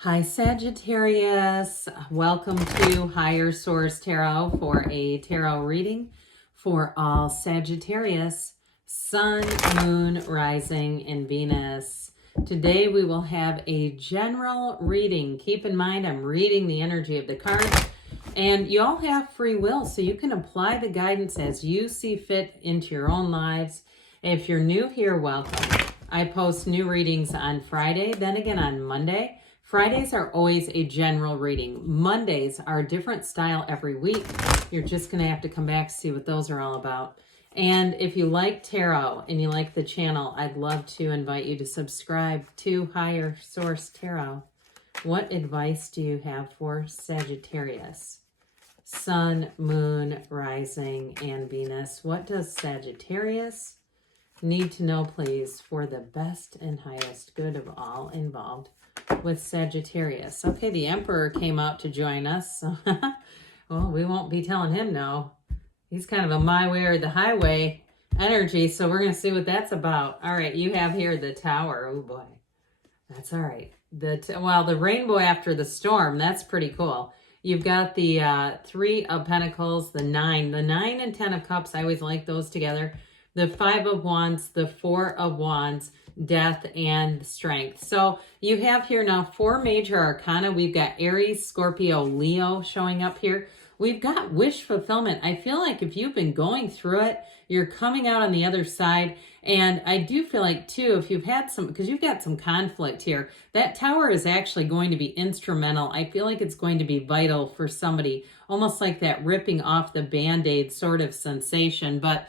Hi Sagittarius, welcome to Higher Source Tarot for a tarot reading for all Sagittarius, Sun, Moon, Rising, and Venus. Today we will have a general reading. Keep in mind I'm reading the energy of the cards, and you all have free will, so you can apply the guidance as you see fit into your own lives. If you're new here, welcome. I post new readings on Friday, then again on Monday. Fridays are always a general reading. Mondays are a different style every week. You're just going to have to come back to see what those are all about. And if you like tarot and you like the channel, I'd love to invite you to subscribe to Higher Source Tarot. What advice do you have for Sagittarius? Sun, Moon, Rising, and Venus. What does Sagittarius need to know, please, for the best and highest good of all involved with Sagittarius? Okay, the Emperor came out to join us. Well, we won't be telling him no. He's kind of a my way or the highway energy, so we're going to see what that's about. All right, you have here the Tower. Oh, boy. That's all right. The rainbow after the storm, that's pretty cool. You've got the Three of Pentacles, the Nine. The Nine and Ten of Cups, I always like those together. The Five of Wands, the Four of Wands, Death, and Strength. So you have here now 4 major arcana. We've got Aries, Scorpio, Leo showing up here. We've got wish fulfillment. I feel like if you've been going through it, you're coming out on the other side. And I do feel like, too, if you've had some, because you've got some conflict here, that Tower is actually going to be instrumental. I feel like it's going to be vital for somebody, almost like that ripping off the Band-Aid sort of sensation. But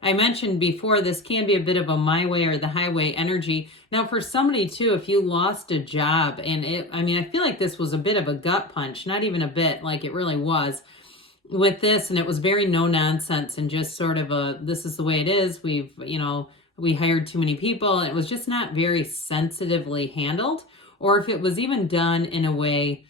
I mentioned before, this can be a bit of a my way or the highway energy. Now, for somebody, too, if you lost a job, and I feel like this was a bit of a gut punch, not even a bit, like it really was with this, and it was very no nonsense and just sort of this is the way it is. We hired too many people. It was just not very sensitively handled, or if it was even done in a way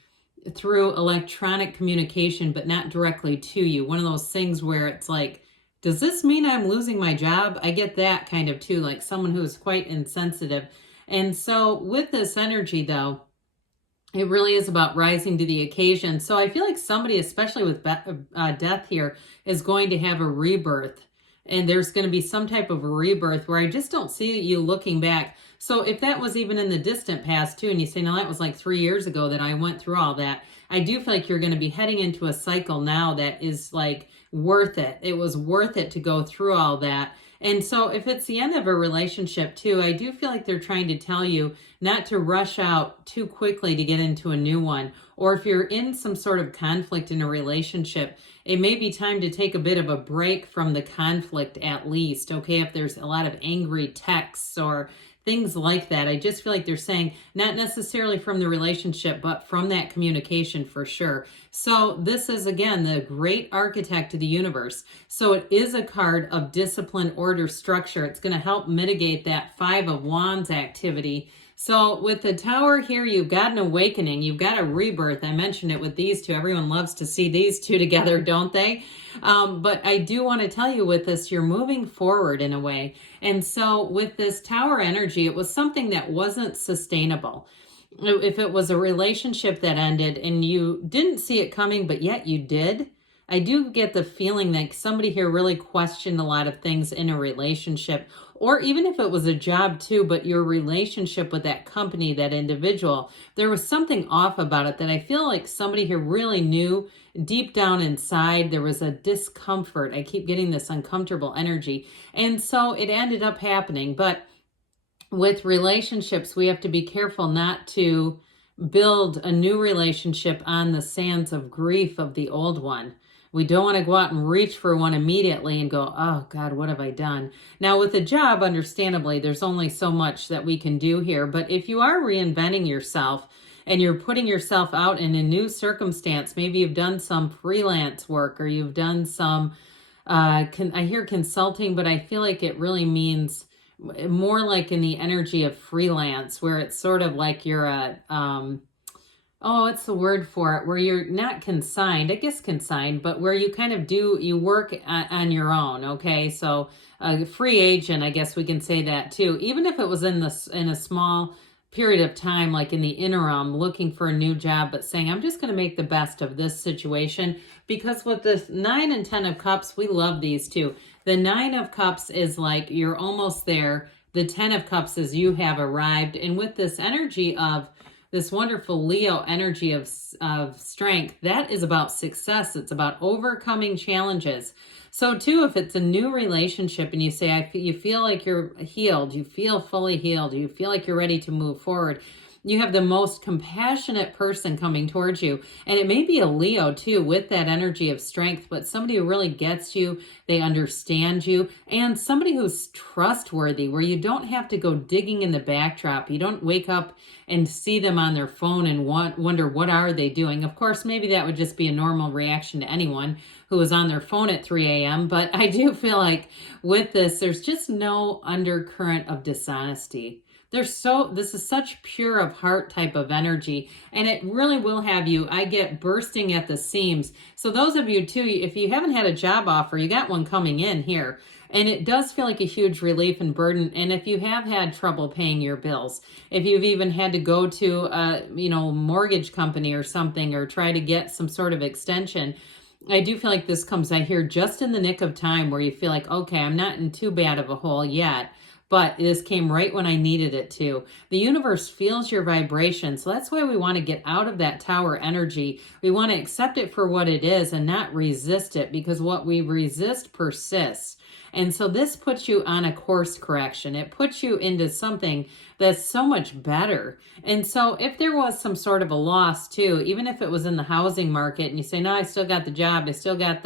through electronic communication, but not directly to you. One of those things where it's like, does this mean I'm losing my job? I get that kind of too, like someone who is quite insensitive. And so with this energy, though, it really is about rising to the occasion. So I feel like somebody, especially with death here, is going to have a rebirth. And there's going to be some type of a rebirth where I just don't see you looking back. So if that was even in the distant past too, and you say, no, that was like 3 years ago that I went through all that, I do feel like you're going to be heading into a cycle now that is like worth it. It was worth it to go through all that. And so if it's the end of a relationship too, I do feel like they're trying to tell you not to rush out too quickly to get into a new one. Or if you're in some sort of conflict in a relationship, it may be time to take a bit of a break from the conflict at least, okay? If there's a lot of angry texts or things like that, I just feel like they're saying not necessarily from the relationship, but from that communication for sure. So this is, again, the great architect of the universe. So it is a card of discipline, order, structure. It's going to help mitigate that Five of Wands activity. So with the Tower here, you've got an awakening. You've got a rebirth. I mentioned it with these two. Everyone loves to see these two together, don't they? But I do want to tell you with this, you're moving forward in a way. And so with this Tower energy, it was something that wasn't sustainable. If it was a relationship that ended and you didn't see it coming, but yet you did, I do get the feeling that somebody here really questioned a lot of things in a relationship, or even if it was a job too, but your relationship with that company, that individual, there was something off about it that I feel like somebody here really knew deep down inside. There was a discomfort. I keep getting this uncomfortable energy. And so it ended up happening. But with relationships, we have to be careful not to build a new relationship on the sands of grief of the old one. We don't want to go out and reach for one immediately and go, oh God, what have I done? Now with a job, understandably, there's only so much that we can do here. But if you are reinventing yourself and you're putting yourself out in a new circumstance, maybe you've done some freelance work or you've done some, I hear consulting, but I feel like it really means more like in the energy of freelance, where it's sort of like you're a, what's the word for it? Where you're not consigned, I guess consigned, but where you kind of you work on your own, okay? So a free agent, I guess we can say that too. Even if it was in a small period of time, like in the interim, looking for a new job, but saying, I'm just going to make the best of this situation. Because with the 9 and 10 of Cups, we love these too. The 9 of Cups is like you're almost there. The 10 of Cups is you have arrived. And with this energy of this wonderful Leo energy of strength, that is about success. It's about overcoming challenges. So too, if it's a new relationship and you say, you feel like you're healed, you feel fully healed, you feel like you're ready to move forward, you have the most compassionate person coming towards you. And it may be a Leo too, with that energy of strength, but somebody who really gets you, they understand you, and somebody who's trustworthy, where you don't have to go digging in the backdrop. You don't wake up and see them on their phone and wonder what are they doing. Of course, maybe that would just be a normal reaction to anyone who is on their phone at 3 a.m. But I do feel like with this, there's just no undercurrent of dishonesty. This is such pure of heart type of energy, and it really will have you, I get bursting at the seams. So those of you too, if you haven't had a job offer, you got one coming in here, and it does feel like a huge relief and burden. And if you have had trouble paying your bills, if you've even had to go to a, mortgage company or something, or try to get some sort of extension, I do feel like this comes out here just in the nick of time, where you feel like, okay, I'm not in too bad of a hole yet. But this came right when I needed it to. The universe feels your vibration. So that's why we want to get out of that tower energy. We want to accept it for what it is and not resist it, because what we resist persists. And so this puts you on a course correction. It puts you into something that's so much better. And so if there was some sort of a loss too, even if it was in the housing market and you say, no, I still got the job, I still got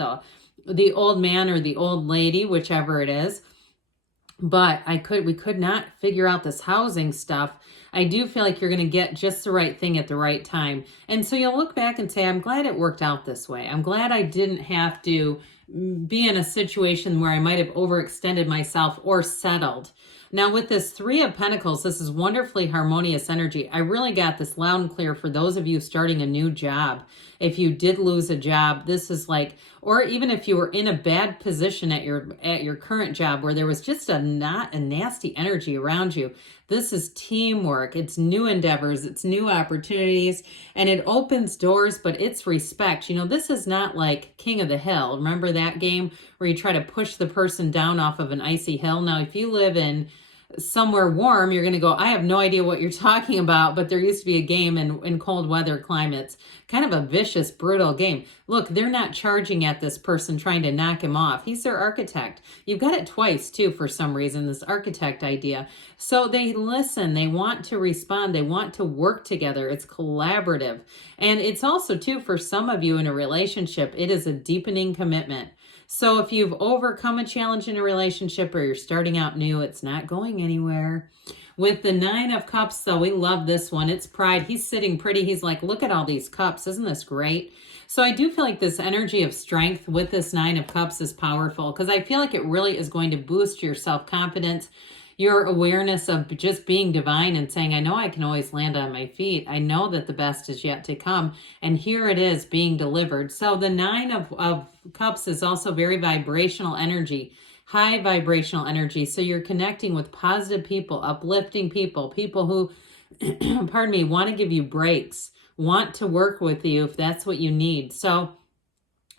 the old man or the old lady, whichever it is, but we could not figure out this housing stuff. I do feel like you're going to get just the right thing at the right time. And so you'll look back and say, I'm glad it worked out this way. I'm glad I didn't have to be in a situation where I might have overextended myself or settled. Now with this 3 of Pentacles, this is wonderfully harmonious energy. I really got this loud and clear for those of you starting a new job. If you did lose a job, this is like, or even if you were in a bad position at your current job where there was just a nasty energy around you, this is teamwork. It's new endeavors, it's new opportunities, and it opens doors, but it's respect. This is not like King of the Hill. Remember that game where you try to push the person down off of an icy hill? Now, if you live in somewhere warm, you're going to go, I have no idea what you're talking about, but there used to be a game in cold weather climates, kind of a vicious, brutal game. Look, they're not charging at this person trying to knock him off. He's their architect. You've got it twice too, for some reason, this architect idea. So they listen, they want to respond, they want to work together. It's collaborative. And it's also too, for some of you in a relationship, it is a deepening commitment. So if you've overcome a challenge in a relationship or you're starting out new, it's not going anywhere. With the 9 of Cups, though, we love this one. It's pride. He's sitting pretty. He's like, look at all these cups. Isn't this great? So I do feel like this energy of strength with this 9 of Cups is powerful, because I feel like it really is going to boost your self-confidence, your awareness of just being divine and saying, I know I can always land on my feet. I know that the best is yet to come. And here it is being delivered. So the 9 of Cups is also very vibrational energy, high vibrational energy. So you're connecting with positive people, uplifting people, people who, pardon me, want to give you breaks, want to work with you if that's what you need. So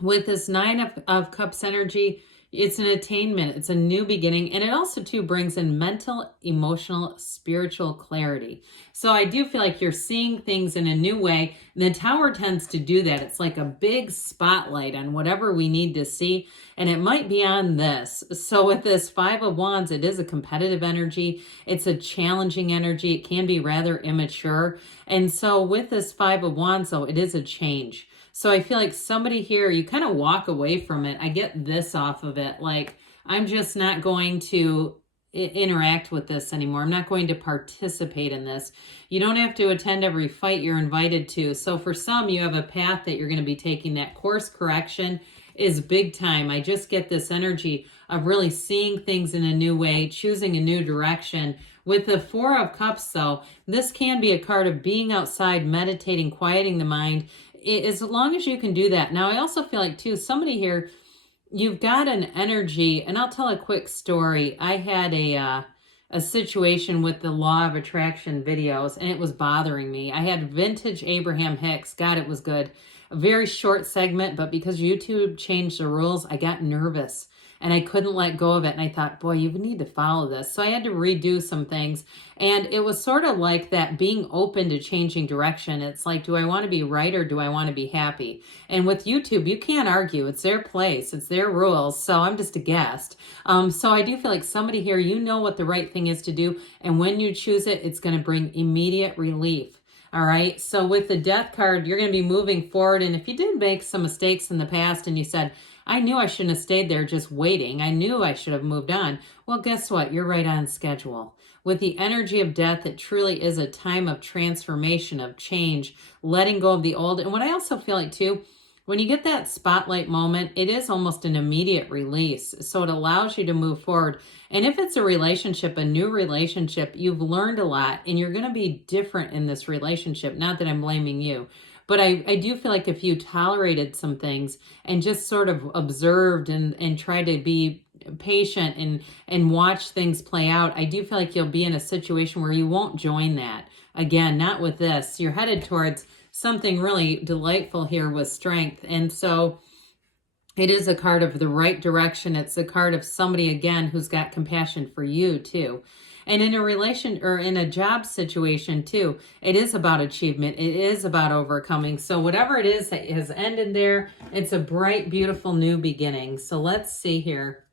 with this 9 of Cups energy, it's an attainment. It's a new beginning. And it also, too, brings in mental, emotional, spiritual clarity. So I do feel like you're seeing things in a new way. The Tower tends to do that. It's like a big spotlight on whatever we need to see. And it might be on this. So with this 5 of Wands, it is a competitive energy. It's a challenging energy. It can be rather immature. And so with this 5 of Wands, though, it is a change. So I feel like somebody here, you kind of walk away from it. I get this off of it. Like, I'm just not going to interact with this anymore. I'm not going to participate in this. You don't have to attend every fight you're invited to. So for some, you have a path that you're going to be taking. That course correction is big time. I just get this energy of really seeing things in a new way, choosing a new direction. With the 4 of Cups, though, this can be a card of being outside, meditating, quieting the mind, as long as you can do that. Now, I also feel like, too, somebody here, you've got an energy, and I'll tell a quick story. I had a a situation with the law of attraction videos, and it was bothering me. I had vintage Abraham Hicks. God, it was good. A very short segment, but because YouTube changed the rules, I got nervous and I couldn't let go of it. And I thought, boy, you need to follow this. So I had to redo some things. And it was sort of like that, being open to changing direction. It's like, do I want to be right or do I want to be happy? And with YouTube, you can't argue. It's their place. It's their rules. So I'm just a guest. So I do feel like somebody here, you know what the right thing is to do. And when you choose it, it's going to bring immediate relief. All right. So with the Death card, you're going to be moving forward. And if you did make some mistakes in the past and you said, I knew I shouldn't have stayed there just waiting, I knew I should have moved on. Well, guess what? You're right on schedule. With the energy of death, it truly is a time of transformation, of change, letting go of the old. And what I also feel like too, when you get that spotlight moment, it is almost an immediate release. So it allows you to move forward. And if it's a relationship, a new relationship, you've learned a lot and you're going to be different in this relationship. Not that I'm blaming you, but I do feel like if you tolerated some things and just sort of observed and tried to be patient and watch things play out, I do feel like you'll be in a situation where you won't join that. Again, not with this. You're headed towards something really delightful here with strength. And so it is a card of the right direction. It's a card of somebody, again, who's got compassion for you too. And in a relation or in a job situation too, it is about achievement. It is about overcoming. So whatever it is that has ended there, it's a bright, beautiful new beginning. So let's see here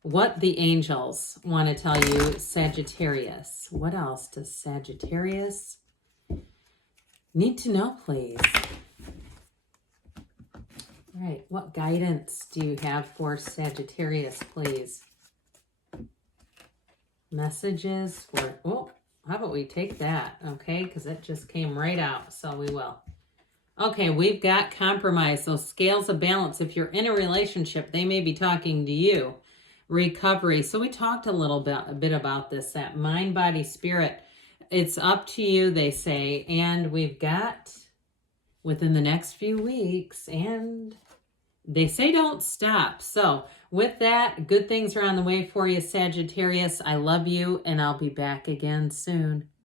what the angels want to tell you, Sagittarius. What else does Sagittarius need to know, please? All right, what guidance do you have for Sagittarius, please? Messages for, oh, how about we take that, okay? Because it just came right out, so we will. Okay, we've got compromise, those scales of balance. If you're in a relationship, they may be talking to you. Recovery. So we talked a bit about this, that mind, body, spirit. It's up to you, they say. And we've got within the next few weeks, and they say don't stop. So with that, good things are on the way for you, Sagittarius. I love you, and I'll be back again soon.